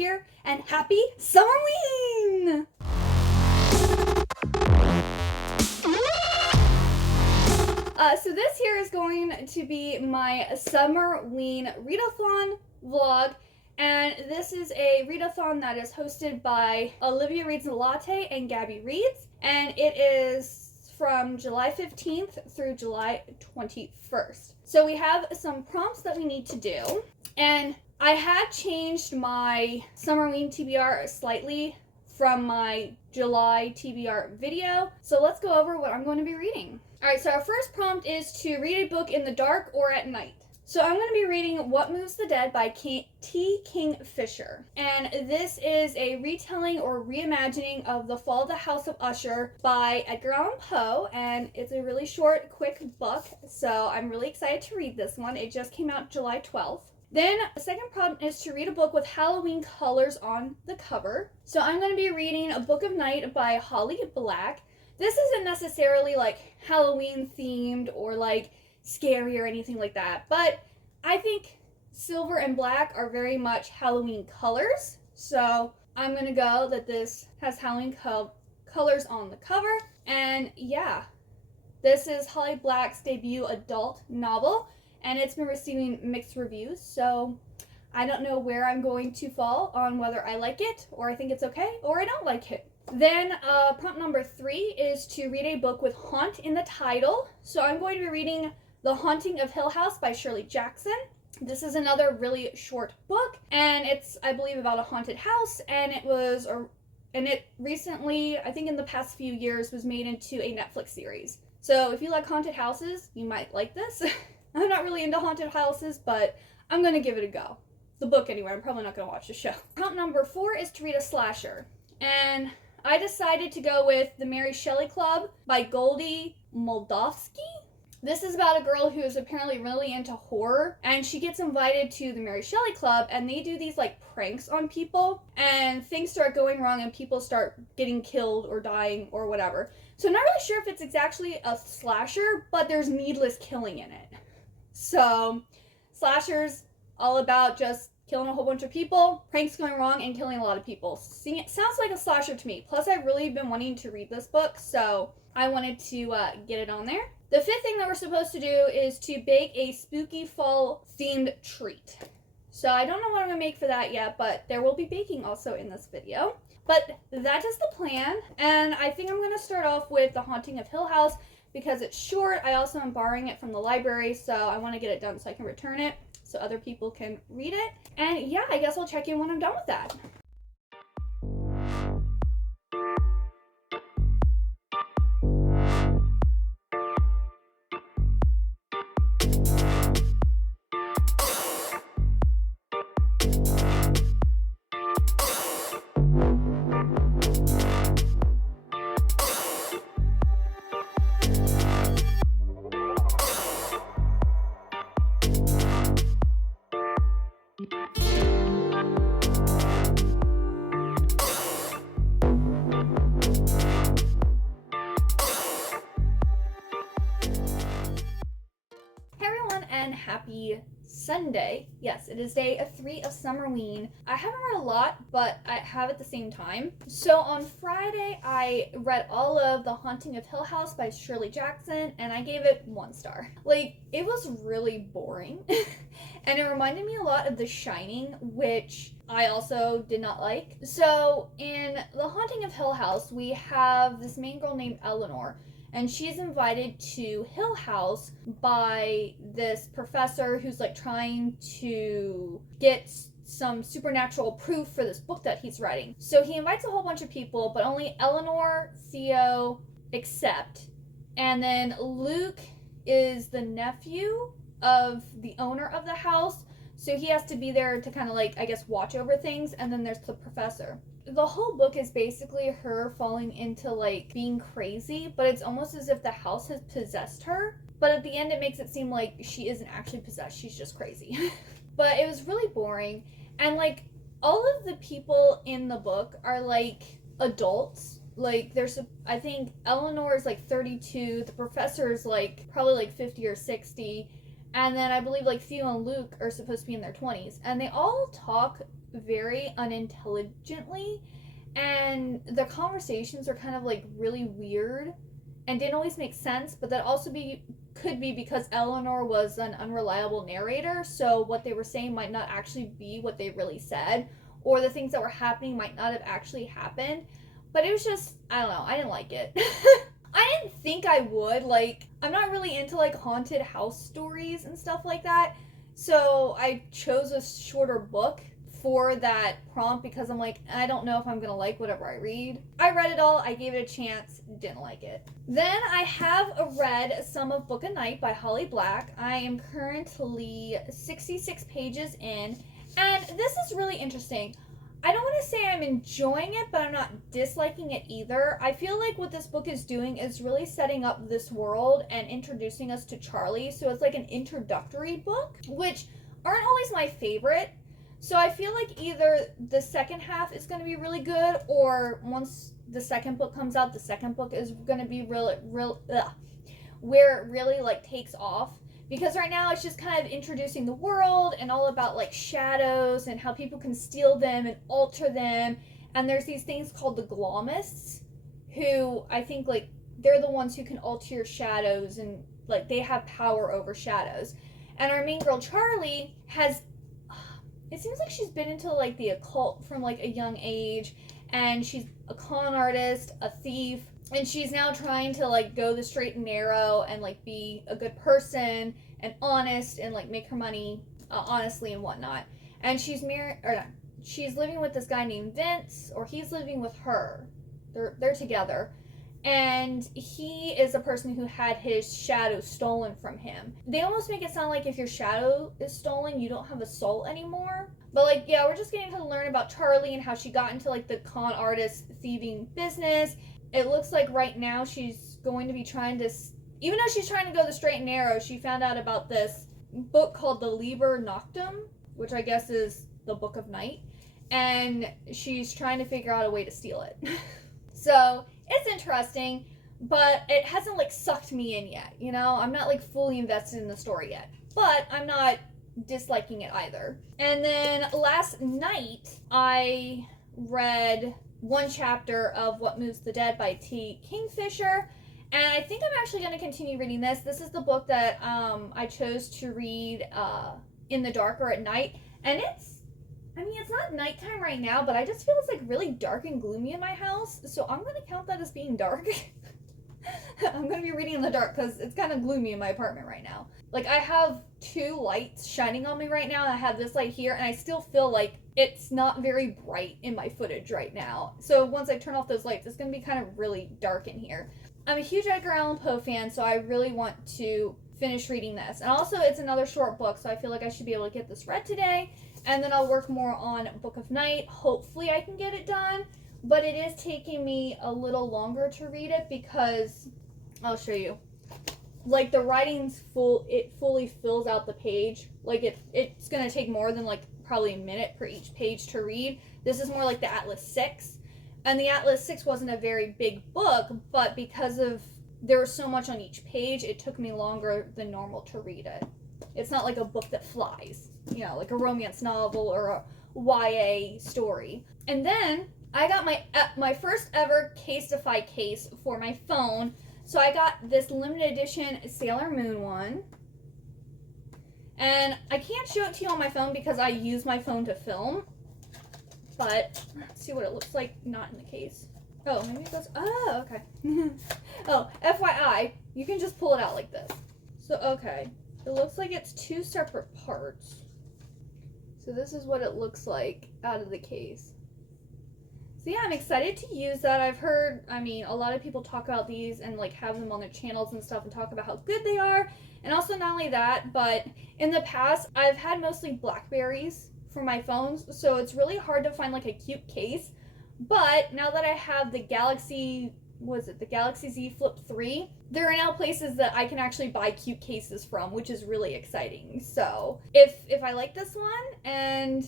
here, and happy Summerween! So this here is going to be my Summerween readathon vlog, and this is a readathon that is hosted by Olivia Reads a Latte and Gabby Reads, and it is from July 15th through July 21st. So we have some prompts that we need to do, and I had changed my Summerween TBR slightly from my July TBR video, so let's go over what I'm going to be reading. Alright, so our first prompt is to read a book in the dark or at night. So I'm going to be reading What Moves the Dead by T. Kingfisher. And this is a retelling or reimagining of The Fall of the House of Usher by Edgar Allan Poe. And it's a really short, quick book. So I'm really excited to read this one. It just came out July 12th. Then the second prompt is to read a book with Halloween colors on the cover. So I'm going to be reading A Book of Night by Holly Black. This isn't necessarily like Halloween themed or like scary or anything like that, but I think silver and black are very much Halloween colors, so I'm gonna go that this has Halloween colors on the cover. And yeah, this is Holly Black's debut adult novel, and it's been receiving mixed reviews, so I don't know where I'm going to fall on whether I like it or I think it's okay or I don't like it. Then prompt number 3 is to read a book with haunt in the title. So I'm going to be reading The Haunting of Hill House by Shirley Jackson. This is another really short book, and it's, I believe, about a haunted house, and it recently, I think in the past few years, was made into a Netflix series. So if you like haunted houses, you might like this. I'm not really into haunted houses, but I'm going to give it a go. The book anyway, I'm probably not going to watch the show. Prompt number 4 is to read a slasher, and I decided to go with The Mary Shelley Club by Goldie Moldovsky. This is about a girl who is apparently really into horror, and she gets invited to the Mary Shelley Club, and they do these like pranks on people, and things start going wrong and people start getting killed or dying or whatever. So I'm not really sure if it's exactly a slasher, but there's needless killing in it. So slashers, all about just killing a whole bunch of people, pranks going wrong, and killing a lot of people. It sounds like a slasher to me. Plus, I've really been wanting to read this book, so I wanted to get it on there. The 5th thing that we're supposed to do is to bake a spooky fall-themed treat. So I don't know what I'm going to make for that yet, but there will be baking also in this video. But that is the plan, and I think I'm going to start off with The Haunting of Hill House because it's short. I also am borrowing it from the library, so I want to get it done so I can return it, so other people can read it. And yeah, I guess I'll check in when I'm done with that. And happy Sunday. Yes, it is day 3 of Summerween. I haven't read a lot, but I have at the same time. So on Friday, I read all of The Haunting of Hill House by Shirley Jackson, and I gave it 1 star. Like, it was really boring, and it reminded me a lot of The Shining, which I also did not like. So in The Haunting of Hill House, we have this main girl named Eleanor, and she's invited to Hill House by this professor who's like trying to get some supernatural proof for this book that he's writing. So he invites a whole bunch of people, but only Eleanor, Theo accept. And then Luke is the nephew of the owner of the house, so he has to be there to kind of like, I guess, watch over things. And then there's the professor. The whole book is basically her falling into like being crazy, but it's almost as if the house has possessed her. But at the end, it makes it seem like she isn't actually possessed, she's just crazy. But it was really boring, and like all of the people in the book are like adults. Like I think Eleanor is like 32, the professor is like probably like 50 or 60, and then I believe like Theo and Luke are supposed to be in their 20s, and they all talk very unintelligently, and the conversations are kind of like really weird and didn't always make sense, but that also could be because Eleanor was an unreliable narrator, so what they were saying might not actually be what they really said, or the things that were happening might not have actually happened. But it was just, I don't know, I didn't like it. I didn't think I would. Like, I'm not really into like haunted house stories and stuff like that, so I chose a shorter book for that prompt because I'm like, I don't know if I'm gonna like whatever I read. I read it all, I gave it a chance, didn't like it. Then I have read some of Book of Night by Holly Black. I am currently 66 pages in, and this is really interesting. I don't want to say I'm enjoying it, but I'm not disliking it either. I feel like what this book is doing is really setting up this world and introducing us to Charlie. So it's like an introductory book, which aren't always my favorite. So I feel like either the second half is going to be really good, or once the second book comes out, the second book is going to be where it really like takes off. Because right now it's just kind of introducing the world and all about like shadows and how people can steal them and alter them. And there's these things called the Glomists, who I think like they're the ones who can alter your shadows, and like they have power over shadows. And our main girl Charlie has, it seems like she's been into like the occult from like a young age, and she's a con artist, a thief, and she's now trying to like go the straight and narrow and like be a good person and honest and like make her money honestly and whatnot. And she's she's living with this guy named Vince, or he's living with her. They're together. And he is a person who had his shadow stolen from him. They almost make it sound like if your shadow is stolen, you don't have a soul anymore. But like, yeah, we're just getting to learn about Charlie and how she got into like the con artist thieving business. It looks like right now she's going to be trying to, even though she's trying to go the straight and narrow, she found out about this book called the Liber Noctum, which I guess is the Book of Night. And she's trying to figure out a way to steal it. So it's interesting, but it hasn't like sucked me in yet, you know? I'm not like fully invested in the story yet, but I'm not disliking it either. And then last night I read one chapter of What Moves the Dead by T. Kingfisher, and I think I'm actually going to continue reading this. This is the book that I chose to read in the dark or at night, and it's not nighttime right now, but I just feel it's like really dark and gloomy in my house, so I'm going to count that as being dark. I'm going to be reading in the dark because it's kind of gloomy in my apartment right now. Like, I have two lights shining on me right now, and I have this light here, and I still feel like it's not very bright in my footage right now. So once I turn off those lights, it's going to be kind of really dark in here. I'm a huge Edgar Allan Poe fan, so I really want to finish reading this. And also, it's another short book, so I feel like I should be able to get this read today, and then I'll work more on Book of Night. Hopefully I can get it done, but it is taking me a little longer to read it because, I'll show you. Like, the writing's full, it fully fills out the page. Like, it's going to take more than, like, probably a minute per each page to read. This is more like the Atlas 6. And the Atlas 6 wasn't a very big book, but because of there was so much on each page, it took me longer than normal to read it. It's not like a book that flies, you know, like a romance novel or a YA story. And then I got my first ever Casetify case for my phone. So I got this limited edition Sailor Moon one. And I can't show it to you on my phone because I use my phone to film. But let's see what it looks like not in the case. Oh, maybe it goes, oh, okay. Oh, FYI, you can just pull it out like this. So, okay. It looks like it's two separate parts. So this is what it looks like out of the case. So yeah, I'm excited to use that. I've heard, a lot of people talk about these and like have them on their channels and stuff and talk about how good they are. And also not only that, but in the past, I've had mostly Blackberries for my phones. So it's really hard to find like a cute case. But now that I have the Galaxy Z Flip 3, there are now places that I can actually buy cute cases from, which is really exciting. So if I like this one, and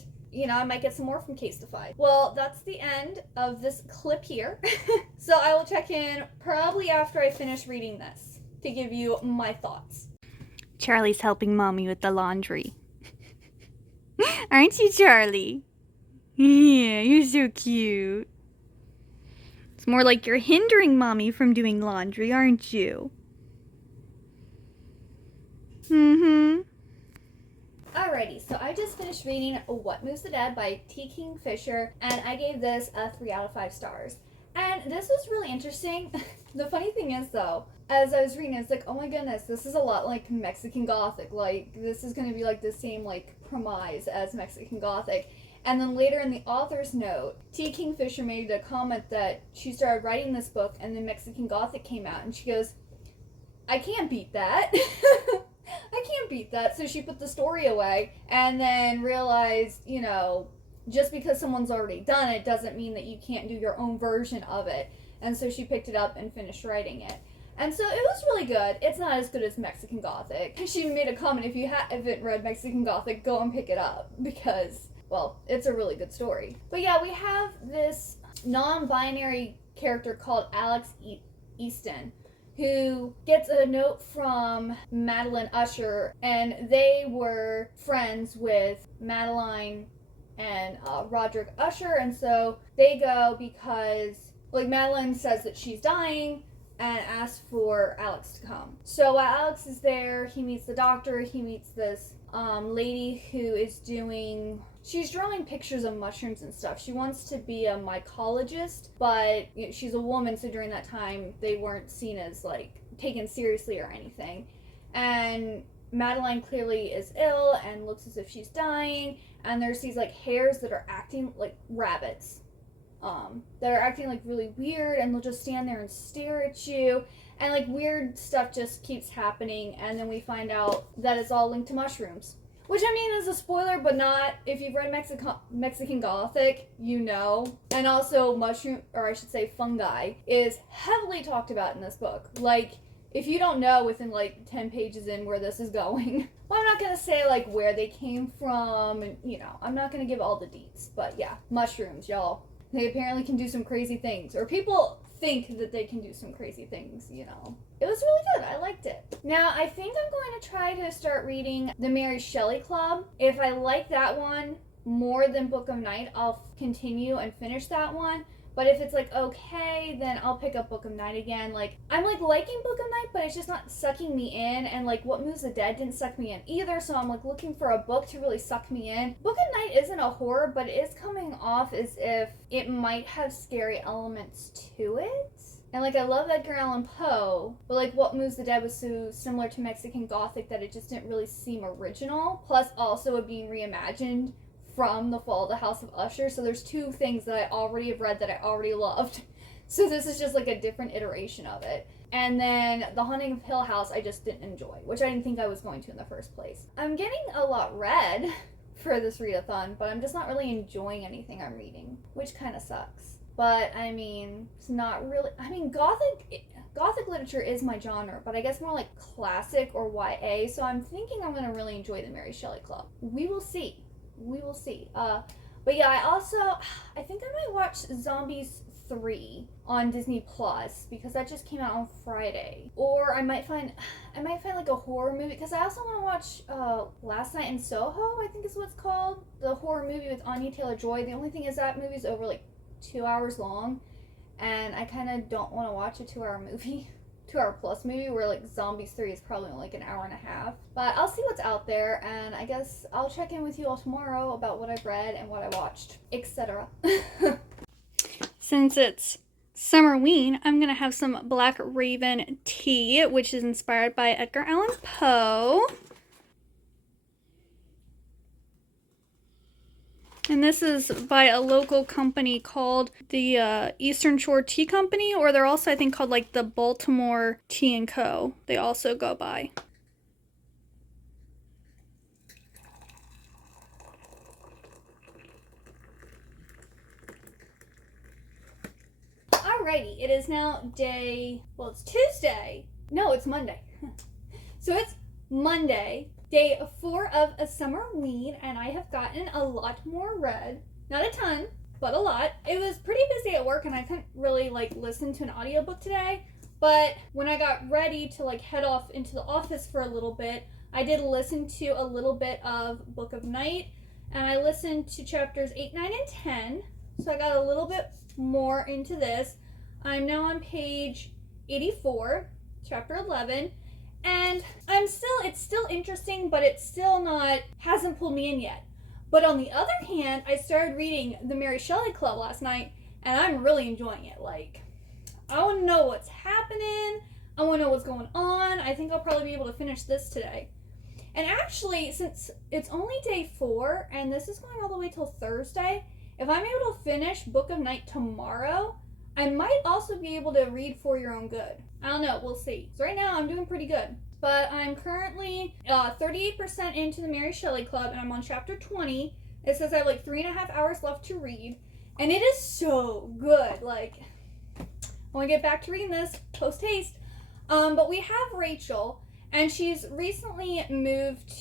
I might get some more from Casetify. Well, that's the end of this clip here. So I will check in probably after I finish reading this to give you my thoughts. Charlie's helping Mommy with the laundry. Aren't you, Charlie? Yeah, you're so cute. It's more like you're hindering Mommy from doing laundry, aren't you? Mm-hmm. Alrighty, so I just finished reading What Moves the Dead by T. Kingfisher, and I gave this a 3 out of 5 stars. And this was really interesting. The funny thing is, though, as I was reading, it's like, oh my goodness, this is a lot like Mexican Gothic. Like, this is going to be like the same, like, premise as Mexican Gothic. And then later in the author's note, T. Kingfisher made a comment that she started writing this book and then Mexican Gothic came out, and she goes, I can't beat that. I can't beat that. So she put the story away and then realized, you know, just because someone's already done it doesn't mean that you can't do your own version of it. And so she picked it up and finished writing it. And so it was really good. It's not as good as Mexican Gothic. She made a comment, if you haven't read Mexican Gothic, go and pick it up because, well, it's a really good story. But yeah, we have this non-binary character called Alex Easton, who gets a note from Madeline Usher, and they were friends with Madeline and Roderick Usher, and so they go because, like, Madeline says that she's dying and asks for Alex to come. So while Alex is there, he meets the doctor, he meets this lady who is she's drawing pictures of mushrooms and stuff. She wants to be a mycologist, but you know, she's a woman, so during that time they weren't seen as like taken seriously or anything. And Madeline clearly is ill and looks as if she's dying, and there's these like hares that are acting like rabbits. That are acting like really weird, and they'll just stand there and stare at you, and like weird stuff just keeps happening, and then we find out that it's all linked to mushrooms. Which, I mean, is a spoiler, but not. If you've read Mexican Gothic, you know. And also, mushroom, or I should say fungi, is heavily talked about in this book. Like, if you don't know within, like, 10 pages in where this is going, well, I'm not going to say, like, where they came from, and, you know, I'm not going to give all the deets. But, yeah, mushrooms, y'all. They apparently can do some crazy things. Or people think that they can do some crazy things, you know. It was really good. I liked it. Now, I think I'm going to try to start reading the Mary Shelley Club. If I like that one more than Book of Night, I'll continue and finish that one. But if it's like okay, then I'll pick up Book of Night again. Like, I'm like liking Book of Night, but it's just not sucking me in. And like What Moves the Dead didn't suck me in either, so I'm like looking for a book to really suck me in. Book of Night isn't a horror, but it is coming off as if it might have scary elements to it. And like I love Edgar Allan Poe, but like What Moves the Dead was so similar to Mexican Gothic that it just didn't really seem original. Plus also it being reimagined from The Fall of the House of Usher, so there's two things that I already have read that I already loved. So this is just like a different iteration of it. And then The Haunting of Hill House I just didn't enjoy, which I didn't think I was going to in the first place. I'm getting a lot read for this readathon, but I'm just not really enjoying anything I'm reading, which kind of sucks. But I mean, it's not really, I mean, Gothic literature is my genre, but I guess more like classic or YA, so I'm thinking I'm going to really enjoy the Mary Shelley Club. We will see. But yeah, I think I might watch Zombies 3 on Disney Plus because that just came out on Friday. Or I might find like a horror movie, because I also want to watch Last Night in Soho, I think is what it's called, the horror movie with Anya Taylor-Joy. The only thing is that movie's over like 2 hours long, and I kind of don't want to watch a 2 hour movie. 2 hour plus movie, where like Zombies 3 is probably like an hour and a half. But I'll see what's out there, and I guess I'll check in with you all tomorrow about what I've read and what I watched, etc. Since it's Summerween, I'm going to have some Black Raven tea, which is inspired by Edgar Allan Poe. And this is by a local company called the Eastern Shore Tea Company, or they're also, I think, called like the Baltimore Tea & Co. They also go by. Alrighty, it is now it's Tuesday. No, it's Monday. So it's Monday, day 4 of a Summerween, and I have gotten a lot more read. Not a ton, but a lot. It was pretty busy at work, and I couldn't really like listen to an audiobook today, but when I got ready to like head off into the office for a little bit, I did listen to a little bit of Book of Night, and I listened to chapters 8, 9, and 10. So I got a little bit more into this. I'm now on page 84, chapter 11, and it's still interesting, but it's still hasn't pulled me in yet. But on the other hand, I started reading the Mary Shelley Club last night, and I'm really enjoying it. Like, I want to know what's happening. I want to know what's going on. I think I'll probably be able to finish this today. And actually, since it's only day 4, and this is going all the way till Thursday, if I'm able to finish Book of Night tomorrow, I might also be able to read For Your Own Good. I don't know, we'll see. So right now, I'm doing pretty good. But I'm currently 38% into the Mary Shelley Club, and I'm on chapter 20. It says I have like 3.5 hours left to read, and it is so good. Like, I want to get back to reading this post-haste. But we have Rachel, and she's recently moved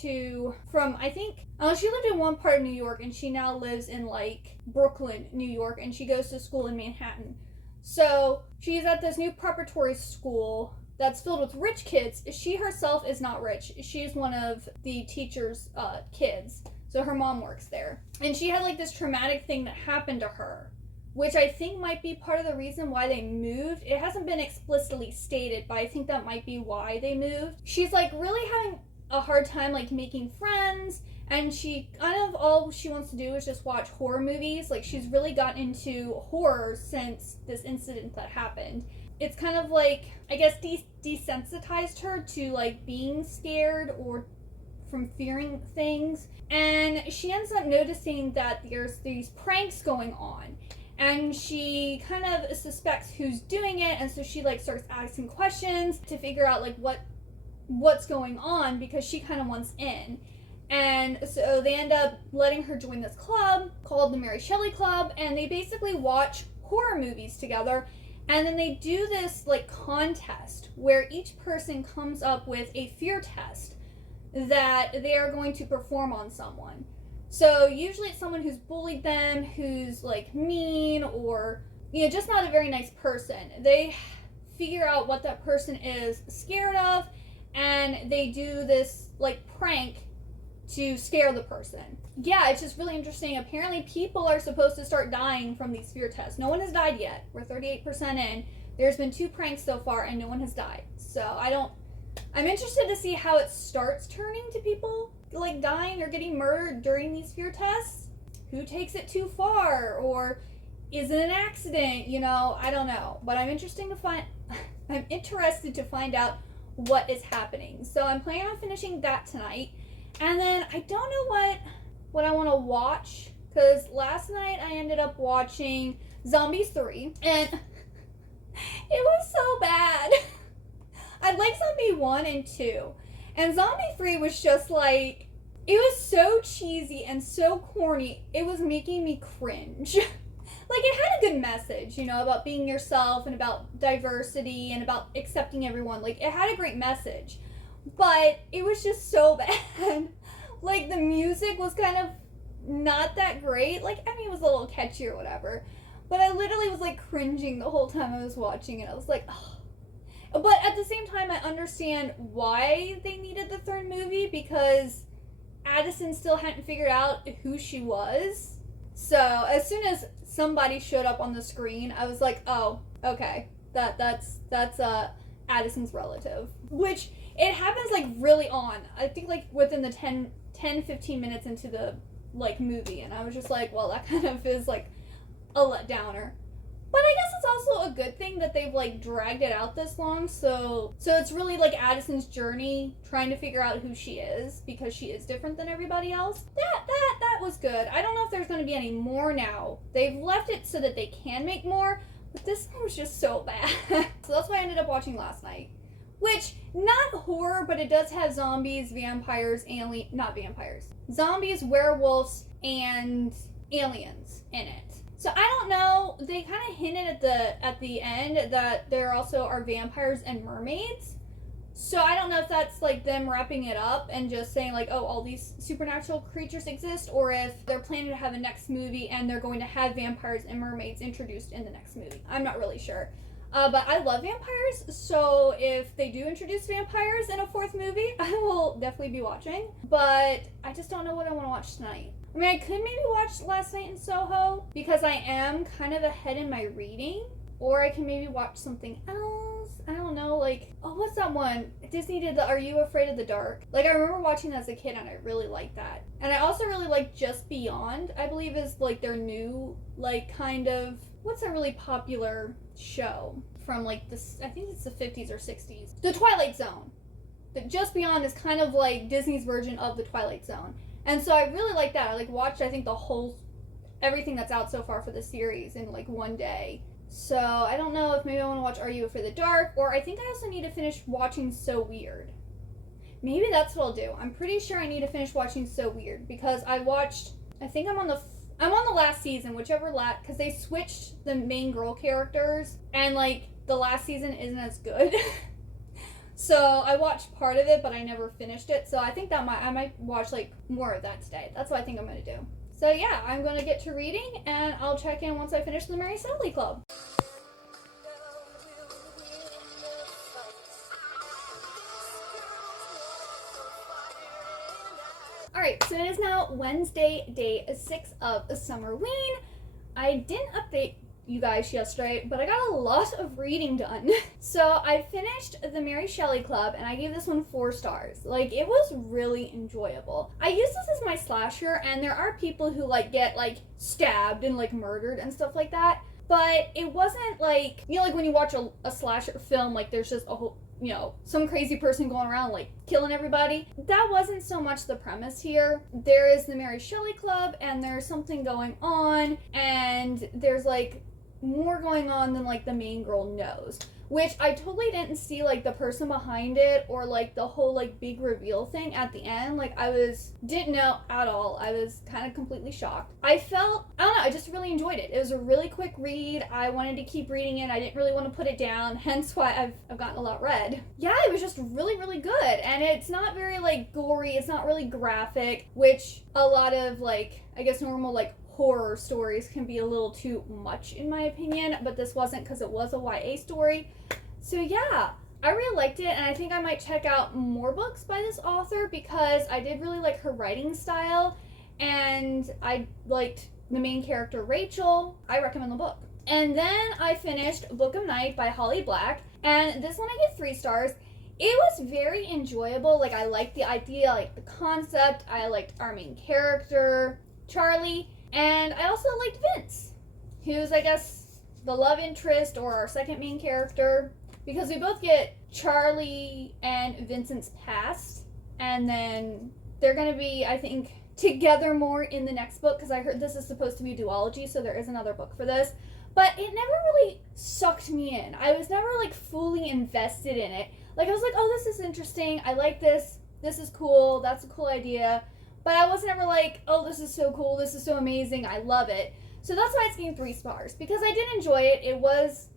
from, I think, she lived in one part of New York, and she now lives in, like, Brooklyn, New York, and she goes to school in Manhattan. So, she's at this new preparatory school that's filled with rich kids. She herself is not rich. She's one of the teacher's kids, so her mom works there. And she had, like, this traumatic thing that happened to her, which I think might be part of the reason why they moved. It hasn't been explicitly stated, but I think that might be why they moved. She's, like, really having a hard time, like, making friends, and she kind of, all she wants to do is just watch horror movies. Like, she's really gotten into horror since this incident that happened. It's kind of, like, I guess desensitized her to, like, being scared or from fearing things. And she ends up noticing that there's these pranks going on. And she kind of suspects who's doing it, and so she, like, starts asking questions to figure out, like, what's going on, because she kind of wants in. And so they end up letting her join this club called the Mary Shelley Club, and they basically watch horror movies together, and then they do this, like, contest where each person comes up with a fear test that they are going to perform on someone. So usually it's someone who's bullied them, who's, like, mean, or, you know, just not a very nice person. They figure out what that person is scared of, and they do this, like, prank to scare the person. Yeah, it's just really interesting. Apparently people are supposed to start dying from these fear tests. No one has died yet. We're 38% in. There's been 2 pranks so far, and no one has died. So I'm interested to see how it starts turning to people, like, dying or getting murdered during these fear tests. Who takes it too far, or is it an accident? You know, I don't know. But I'm interested to find out what is happening. So I'm planning on finishing that tonight. And then I don't know what I want to watch, because last night I ended up watching Zombies 3, and it was so bad. I like Zombie 1 and 2, and Zombie 3 was just like, it was so cheesy and so corny, it was making me cringe. Like, it had a good message, you know, about being yourself and about diversity and about accepting everyone. Like, it had a great message, but it was just so bad. Like, the music was kind of not that great. Like, I mean, it was a little catchy or whatever, but I literally was, like, cringing the whole time I was watching it. I was like, oh. But at the same time, I understand why they needed the 3rd movie, because Addison still hadn't figured out who she was. So as soon as somebody showed up on the screen, I was like, oh, okay, that's Addison's relative. Which, it happens, like, really on. I think, like, within the 10-15 minutes into the, like, movie, and I was just like, well, that kind of is, like, a letdowner. But I guess it's also a good thing that they've, like, dragged it out this long, so it's really, like, Addison's journey trying to figure out who she is, because she is different than everybody else. That was good. I don't know if there's going to be any more now. They've left it so that they can make more, but this one was just so bad. So that's what I ended up watching last night. Which, not horror, but it does have zombies, vampires, not vampires. Zombies, werewolves, and aliens in it. So I don't know, they kind of hinted at the end that there also are vampires and mermaids. So I don't know if that's, like, them wrapping it up and just saying, like, oh, all these supernatural creatures exist, or if they're planning to have a next movie and they're going to have vampires and mermaids introduced in the next movie. I'm not really sure. But I love vampires, so if they do introduce vampires in a 4th movie, I will definitely be watching. But I just don't know what I want to watch tonight. I mean, I could maybe watch Last Night in Soho because I am kind of ahead in my reading. Or I can maybe watch something else. I don't know, like, oh, what's that one? Disney did the Are You Afraid of the Dark? Like, I remember watching that as a kid and I really liked that. And I also really like Just Beyond, I believe is like their new, like, kind of, what's a really popular show from like this, I think it's the 50s or 60s. The Twilight Zone. The Just Beyond is kind of like Disney's version of the Twilight Zone. And so I really like that. I like watched, I think, everything that's out so far for the series in like one day. So I don't know if maybe I want to watch Are You Afraid of the Dark, or I think I also need to finish watching So Weird. Maybe that's what I'll do. I'm pretty sure I need to finish watching So Weird because I think I'm on the last season, because they switched the main girl characters and like the last season isn't as good. So I watched part of it, but I never finished it. So I think I might watch like more of that today. That's what I think I'm gonna do. So yeah, I'm going to get to reading, and I'll check in once I finish the Mary Shelley Club. Alright, so it is now Wednesday, day 6 of Summerween. I didn't update you guys yesterday, but I got a lot of reading done. So I finished the Mary Shelley Club and I gave this one 4 stars. Like, it was really enjoyable. I use this as my slasher, and there are people who like get like stabbed and like murdered and stuff like that, but it wasn't like, you know, like when you watch a slasher film, like there's just a whole, you know, some crazy person going around like killing everybody. That wasn't so much the premise here. There is the Mary Shelley Club and there's something going on, and there's like more going on than like the main girl knows, which I totally didn't see like the person behind it or like the whole like big reveal thing at the end. Like didn't know at all. I was kind of completely shocked. I don't know, I just really enjoyed it. It was a really quick read. I wanted to keep reading it. I didn't really want to put it down, hence why I've gotten a lot read. Yeah, it was just really, really good. And it's not very like gory, it's not really graphic, which a lot of like, I guess normal like horror stories can be a little too much in my opinion, but this wasn't because it was a YA story. So yeah, I really liked it, and I think I might check out more books by this author because I did really like her writing style, and I liked the main character Rachel. I recommend the book. And then I finished Book of Night by Holly Black, and this one I give 3 stars. It was very enjoyable. Like, I liked the idea, I liked the concept, I liked our main character, Charlie, and I also liked Vince, who's, I guess, the love interest or our second main character, because we both get Charlie and Vincent's past, and then they're going to be, I think, together more in the next book, because I heard this is supposed to be a duology, so there is another book for this, but it never really sucked me in. I was never, like, fully invested in it. Like, I was like, oh, this is interesting, I like this is cool, that's a cool idea, but I was never like, oh, this is so cool, this is so amazing, I love it. So that's why it's getting 3 stars, because I did enjoy it. It was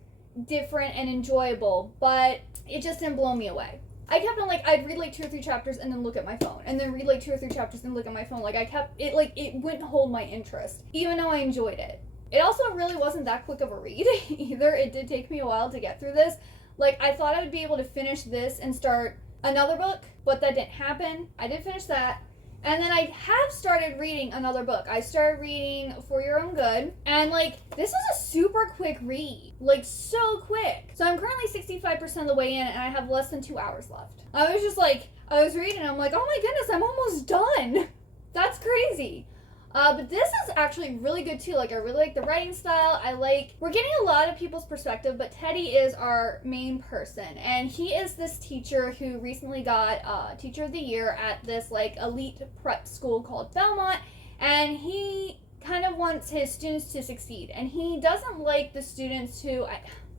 different and enjoyable, but it just didn't blow me away. I kept on like, I'd read like 2 or 3 chapters and then look at my phone, and then read like 2 or 3 chapters and look at my phone. Like, it wouldn't hold my interest, even though I enjoyed it. It also really wasn't that quick of a read either. It did take me a while to get through this. Like, I thought I would be able to finish this and start another book, but that didn't happen. I did finish that. And then I have started reading another book. I started reading For Your Own Good. And, like, this is a super quick read. Like, so quick. So I'm currently 65% of the way in, and I have less than 2 hours left. I was just like, I was reading, and I'm like, oh my goodness, I'm almost done. That's crazy. But this is actually really good too. Like, I really like the writing style. We're getting a lot of people's perspective, but Teddy is our main person. And he is this teacher who recently got Teacher of the Year at this, like, elite prep school called Belmont. And he kind of wants his students to succeed. And he doesn't like the students who,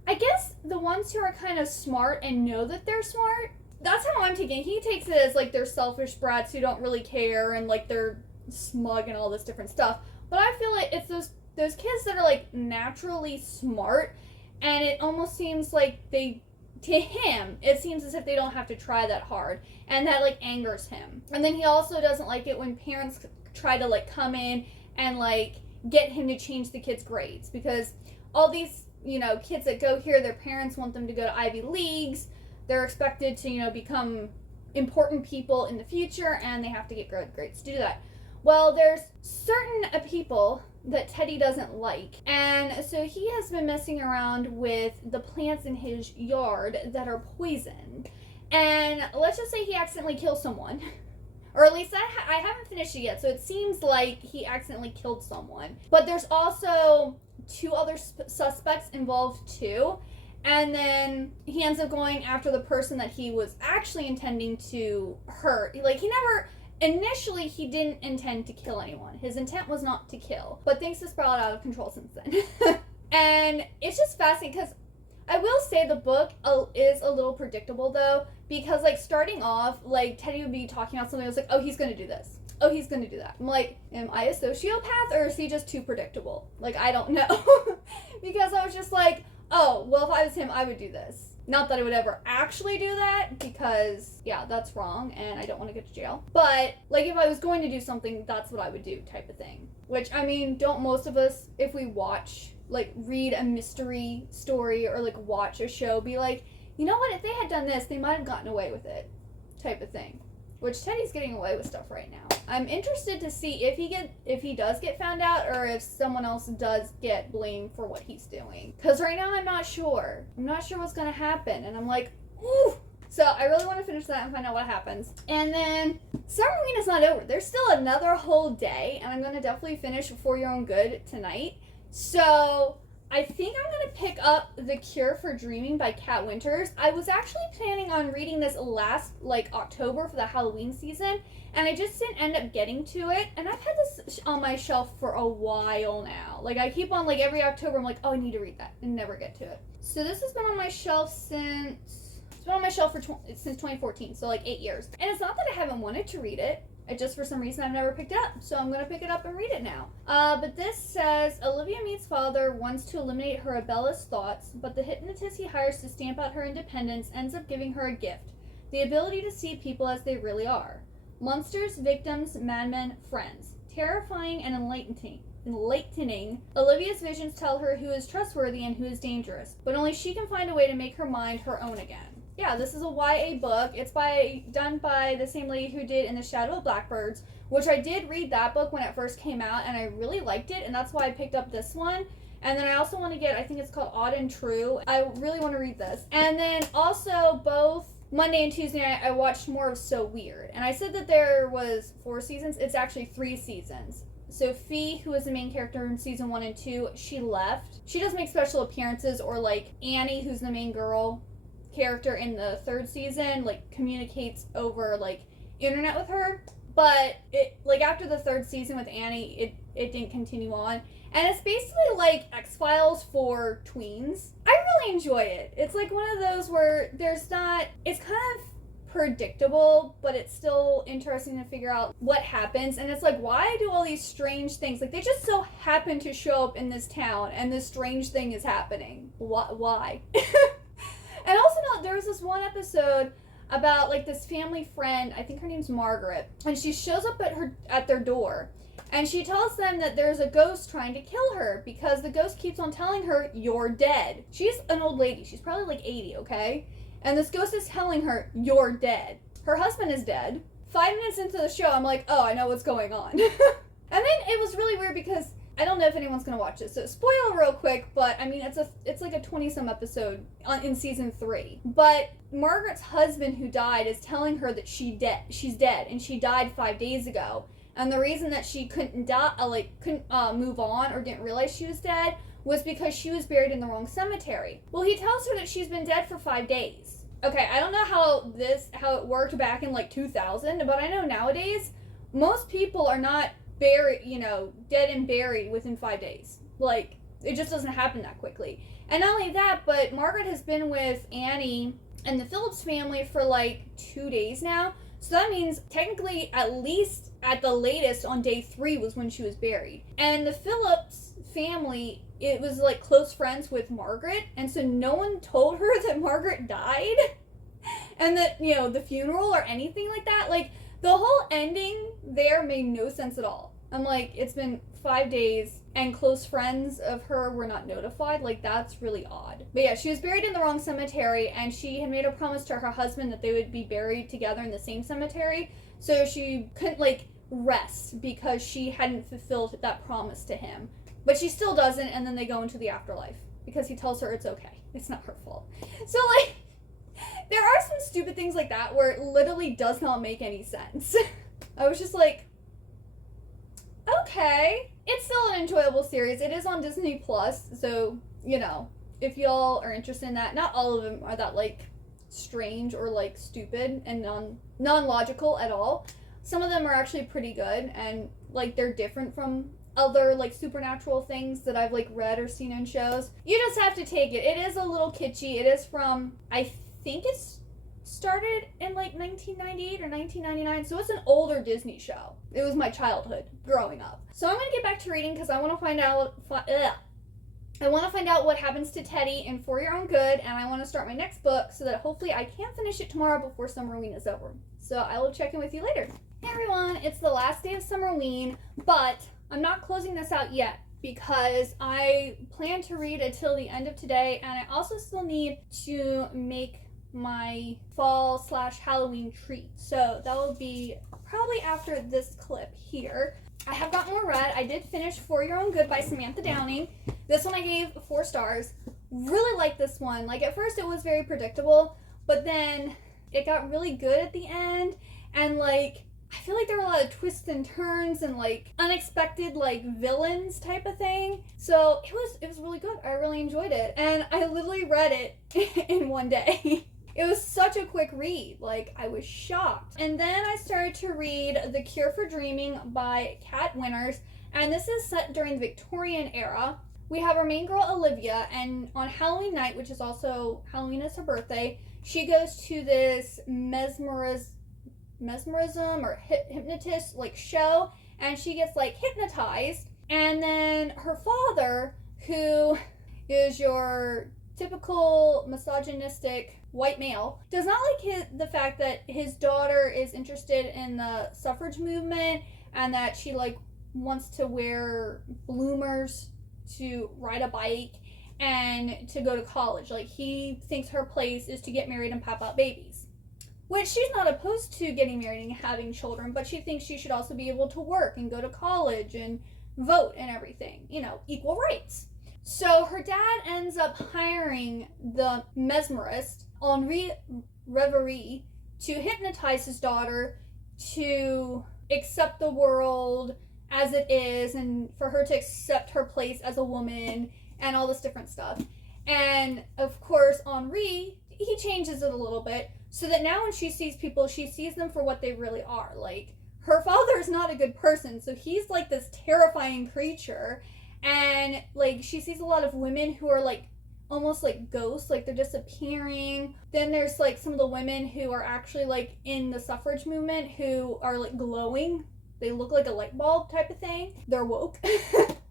I guess the ones who are kind of smart and know that they're smart. That's how I'm taking it. He takes it as, like, they're selfish brats who don't really care, and, like, they're smug and all this different stuff. But I feel like it's those kids that are like naturally smart, and it almost seems like to him it seems as if they don't have to try that hard, and that like angers him. And then he also doesn't like it when parents try to like come in and like get him to change the kids' grades, because all these, you know, kids that go here, their parents want them to go to Ivy Leagues, they're expected to, you know, become important people in the future, and they have to get good grades to do that. Well, there's certain people that Teddy doesn't like. And so he has been messing around with the plants in his yard that are poisoned. And let's just say he accidentally kills someone. Or at least I haven't finished it yet, so it seems like he accidentally killed someone. But there's also 2 other suspects involved too. And then he ends up going after the person that he was actually intending to hurt. Like, initially, he didn't intend to kill anyone. His intent was not to kill. But things have spiraled out of control since then. And it's just fascinating because I will say the book is a little predictable, though. Because, like, starting off, like, Teddy would be talking about something. I was like, oh, he's going to do this. Oh, he's going to do that. I'm like, am I a sociopath or is he just too predictable? Like, I don't know. Because I was just like, oh, well, if I was him, I would do this. Not that I would ever actually do that, because, yeah, that's wrong, and I don't want to get to jail. But, like, if I was going to do something, that's what I would do, type of thing. Which, I mean, don't most of us, if we watch, like, read a mystery story or, like, watch a show, be like, you know what, if they had done this, they might have gotten away with it, type of thing. Which Teddy's getting away with stuff right now. I'm interested to see if he does get found out or if someone else does get blamed for what he's doing. Because right now I'm not sure. I'm not sure what's going to happen. And I'm like, ooh. So I really want to finish that and find out what happens. And then Summerween is not over. There's still another whole day. And I'm going to definitely finish For Your Own Good tonight. So I think I'm going to pick up The Cure for Dreaming by Kat Winters. I was actually planning on reading this last, like, October for the Halloween season, and I just didn't end up getting to it, and I've had this on my shelf for a while now. Like, I keep on, like, every October, I'm like, oh, I need to read that, and never get to it. So this has been on my shelf since 2014, so, like, 8 years. And it's not that I haven't wanted to read it. Just for some reason I've never picked it up, so I'm going to pick it up and read it now. But this says, Olivia Mead's father wants to eliminate her rebellious thoughts, but the hypnotist he hires to stamp out her independence ends up giving her a gift, the ability to see people as they really are. Monsters, victims, madmen, friends. Terrifying and enlightening, Olivia's visions tell her who is trustworthy and who is dangerous, but only she can find a way to make her mind her own again. Yeah, this is a YA book. It's done by the same lady who did In the Shadow of Blackbirds, which I did read that book when it first came out, and I really liked it, and that's why I picked up this one. And then I also want to get, I think it's called Odd and True. I really want to read this. And then also both Monday and Tuesday night, I watched more of So Weird. And I said that there was 4 seasons. It's actually 3 seasons. So Fee, who was the main character in season 1 and 2, she left. She does make special appearances, or like Annie, who's the main character in the 3rd season, like, communicates over, like, internet with her. But it, like, after the 3rd season with Annie, it didn't continue on. And it's basically like X-Files for tweens. I really enjoy it. It's like one of those where it's kind of predictable, but it's still interesting to figure out what happens. And it's like, why do all these strange things? Like, they just so happen to show up in this town and this strange thing is happening. Why? And also, there was this one episode about, like, this family friend, I think her name's Margaret, and she shows up at their door, and she tells them that there's a ghost trying to kill her, because the ghost keeps on telling her, you're dead. She's an old lady. She's probably, like, 80, okay? And this ghost is telling her, you're dead. Her husband is dead. 5 minutes into the show, I'm like, oh, I know what's going on. And then it was really weird because I don't know if anyone's gonna watch this, so spoiler real quick, but I mean it's like a 20-some episode in season 3. But Margaret's husband who died is telling her that she's dead, and she died 5 days ago. And the reason that she couldn't move on or didn't realize she was dead was because she was buried in the wrong cemetery. Well, he tells her that she's been dead for 5 days. Okay, I don't know how it worked back in like 2000, but I know nowadays most people are not buried, dead and buried within 5 days. Like, it just doesn't happen that quickly. And not only that, but Margaret has been with Annie and the Phillips family for like 2 days now. So that means technically at least at the latest on day 3 was when she was buried. And the Phillips family, it was like close friends with Margaret, and so no one told her that Margaret died and that, the funeral or anything like that. Like, the whole ending there made no sense at all. I'm like, it's been 5 days and close friends of her were not notified. Like, that's really odd. But yeah, she was buried in the wrong cemetery, and she had made a promise to her husband that they would be buried together in the same cemetery. So she couldn't, like, rest because she hadn't fulfilled that promise to him. But she still doesn't, and then they go into the afterlife because he tells her it's okay. It's not her fault. So, like, there are some stupid things like that where it literally does not make any sense. I was just like, okay. It's still an enjoyable series. It is on Disney Plus, so, you know, if y'all are interested in that, not all of them are that, like, strange or, like, stupid and non-logical at all. Some of them are actually pretty good, and, like, they're different from other, like, supernatural things that I've, like, read or seen in shows. You just have to take it. It is a little kitschy. It is from, I think it's started in like 1998 or 1999, so it's an older Disney show. It was my childhood growing up. So I'm gonna get back to reading because I want to find out what happens to Teddy in For Your Own Good, and I want to start my next book so that hopefully I can finish it tomorrow before Summerween is over. So I will check in with you later. Hey everyone, it's the last day of Summerween, but I'm not closing this out yet because I plan to read until the end of today, and I also still need to make my fall/Halloween treat. So that will be probably after this clip here. I have got more read. I did finish For Your Own Good by Samantha Downing. This one I gave 4 stars. Really liked this one. Like, at first it was very predictable, but then it got really good at the end, and like I feel like there were a lot of twists and turns and like unexpected like villains type of thing. So it was really good. I really enjoyed it, and I literally read it in one day. It was such a quick read. Like, I was shocked. And then I started to read The Cure for Dreaming by Kat Winters, and this is set during the Victorian era. We have our main girl Olivia, and on Halloween night, which is also Halloween is her birthday, she goes to this mesmerism or hypnotist like show, and she gets like hypnotized, and then her father, who is your typical misogynistic white male, does not like the fact that his daughter is interested in the suffrage movement and that she like wants to wear bloomers to ride a bike and to go to college. Like, he thinks her place is to get married and pop out babies, which she's not opposed to getting married and having children, but she thinks she should also be able to work and go to college and vote and everything, you know, equal rights. So her dad ends up hiring the mesmerist, Henri Reverie, to hypnotize his daughter to accept the world as it is and for her to accept her place as a woman and all this different stuff. And of course, Henri, he changes it a little bit so that now when she sees people, she sees them for what they really are. Like, her father is not a good person, so he's like this terrifying creature. And like, she sees a lot of women who are like almost like ghosts, like they're disappearing. Then there's like some of the women who are actually like in the suffrage movement who are like glowing. They look like a light bulb type of thing. They're woke.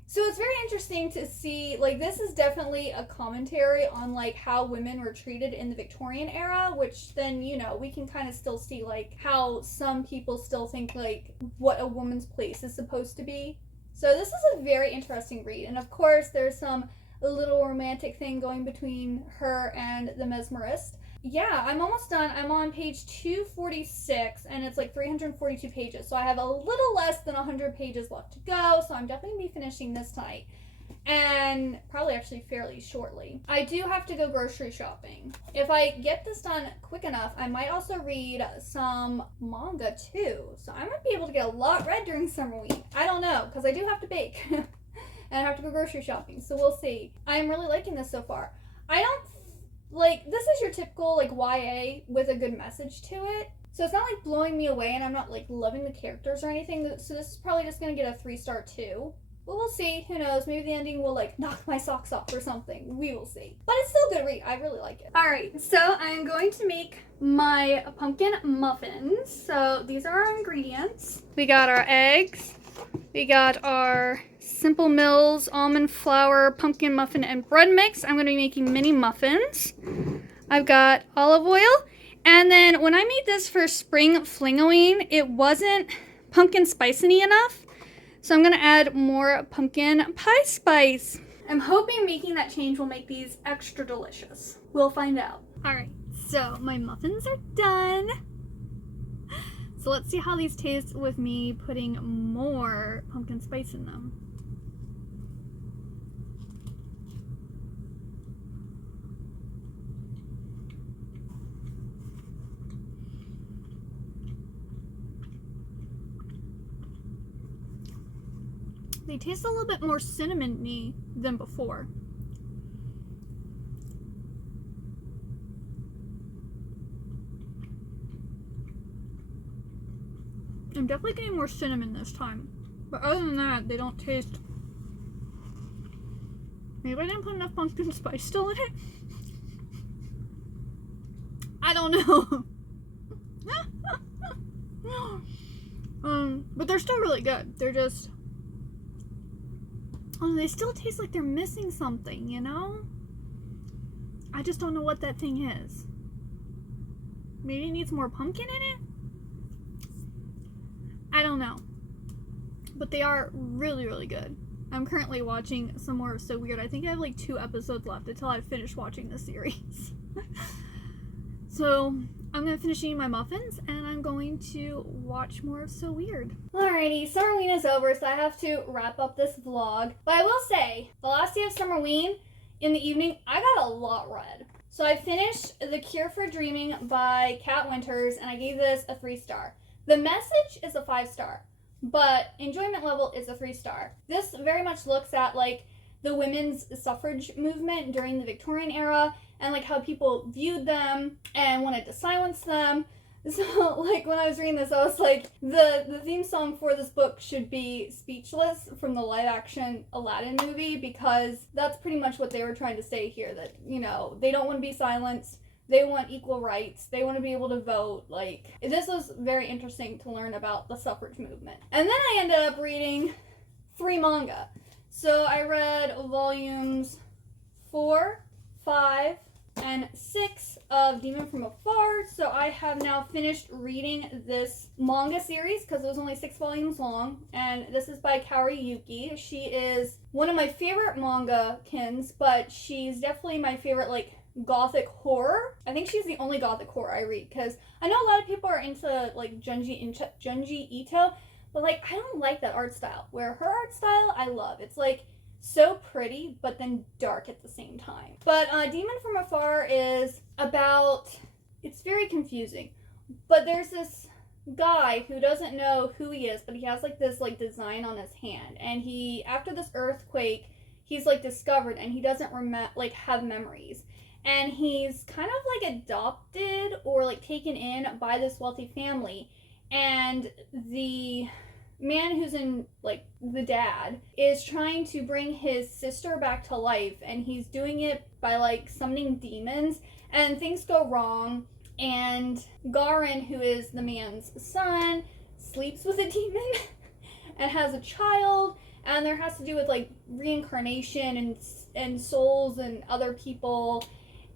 So it's very interesting to see, like, this is definitely a commentary on like how women were treated in the Victorian era, which then, you know, we can kind of still see like how some people still think like what a woman's place is supposed to be. So this is a very interesting read, and of course there's a little romantic thing going between her and the mesmerist. Yeah, I'm almost done. I'm on page 246, and it's like 342 pages, so I have a little less than 100 pages left to go, so I'm definitely going to be finishing this tonight, and probably actually fairly shortly. I do have to go grocery shopping. If I get this done quick enough, I might also read some manga too, so I might be able to get a lot read during summer week. I don't know, because I do have to bake, and I have to go grocery shopping, so we'll see. I'm really liking this so far. I don't like, this is your typical like YA with a good message to it, so it's not like blowing me away, and I'm not like loving the characters or anything, so this is probably just gonna get a 3-star too. But we'll see. Who knows? Maybe the ending will like knock my socks off or something. We will see. But it's still a good read. I really like it. Alright, so I'm going to make my pumpkin muffins. So these are our ingredients. We got our eggs. We got our Simple Mills almond flour pumpkin muffin and bread mix. I'm going to be making mini muffins. I've got olive oil. And then when I made this for spring flingoween, it wasn't pumpkin spicy enough. So I'm going to add more pumpkin pie spice. I'm hoping making that change will make these extra delicious. We'll find out. Alright, so my muffins are done. So let's see how these taste with me putting more pumpkin spice in them. They taste a little bit more cinnamony than before. I'm definitely getting more cinnamon this time. But other than that, they don't taste... Maybe I didn't put enough pumpkin spice still in it? I don't know. But they're still really good. They're just... Oh, they still taste like they're missing something, you know? I just don't know what that thing is. Maybe it needs more pumpkin in it? I don't know. But they are really, really good. I'm currently watching some more of So Weird. I think I have like 2 episodes left until I finish watching the series. So I'm going to finish eating my muffins and I'm going to watch more of So Weird. Alrighty, Summerween is over, so I have to wrap up this vlog. But I will say, the last day of Summerween, in the evening, I got a lot read. So I finished The Cure for Dreaming by Kat Winters, and I gave this a 3-star. The message is a 5-star, but enjoyment level is a 3-star. This very much looks at like the women's suffrage movement during the Victorian era and like how people viewed them and wanted to silence them. So like when I was reading this, I was like, the theme song for this book should be Speechless from the live action Aladdin movie, because that's pretty much what they were trying to say here, that, you know, they don't want to be silenced. They want equal rights. They want to be able to vote. Like, this was very interesting to learn about the suffrage movement. And then I ended up reading 3 manga. So I read volumes 4, 5, and 6 of Demon from Afar. So I have now finished reading this manga series because it was only 6 volumes long. And this is by Kaori Yuki. She is one of my favorite manga-kins, but she's definitely my favorite, like, gothic horror. I think she's the only gothic horror I read, because I know a lot of people are into like Junji Ito, but like I don't like that art style, where her art style I love. It's like so pretty but then dark at the same time. But Demon from Afar is about, it's very confusing, but there's this guy who doesn't know who he is, but he has like this like design on his hand, and he, after this earthquake, he's like discovered and he doesn't have memories. And he's kind of like adopted or like taken in by this wealthy family. And the man who's in, like, the dad is trying to bring his sister back to life. And he's doing it by like summoning demons. And things go wrong. And Garin, who is the man's son, sleeps with a demon and has a child. And there has to do with like reincarnation and souls and other people.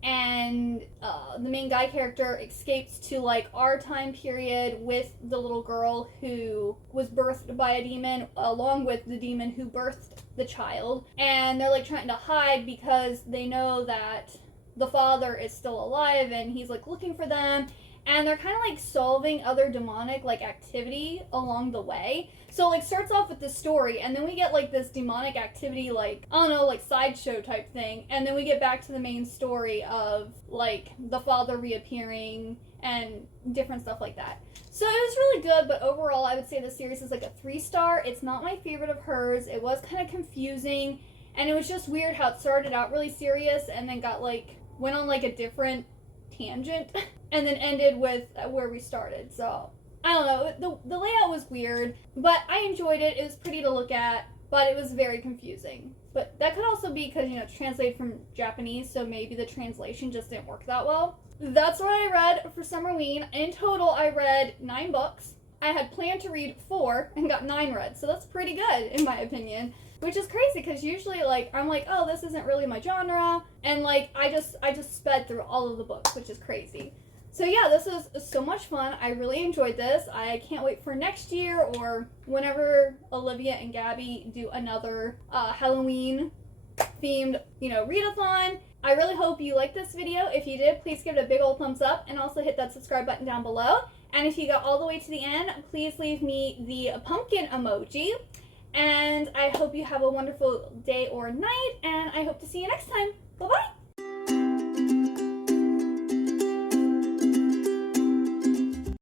And the main guy character escapes to like our time period with the little girl who was birthed by a demon, along with the demon who birthed the child. And they're like trying to hide because they know that the father is still alive and he's like looking for them. And they're kind of like solving other demonic like activity along the way. So like starts off with this story, and then we get like this demonic activity, like, I don't know, like sideshow type thing. And then we get back to the main story of like the father reappearing and different stuff like that. So it was really good, but overall I would say the series is like a 3-star. It's not my favorite of hers. It was kind of confusing, and it was just weird how it started out really serious and then went on like a different tangent and then ended with where we started. So I don't know, the layout was weird, but I enjoyed it. It was pretty to look at, but it was very confusing. But that could also be because, you know, it's translated from Japanese, so maybe the translation just didn't work that well. That's what I read for Summerween. In total, I read 9 books. I had planned to read 4 and got 9 read, so that's pretty good in my opinion. Which is crazy, because usually, like, I'm like, oh, this isn't really my genre, and, like, I just sped through all of the books, which is crazy. So, yeah, this was so much fun. I really enjoyed this. I can't wait for next year, or whenever Olivia and Gabby do another Halloween themed, readathon. I really hope you liked this video. If you did, please give it a big old thumbs up and also hit that subscribe button down below. And if you got all the way to the end, please leave me the pumpkin emoji. And I hope you have a wonderful day or night, and I hope to see you next time.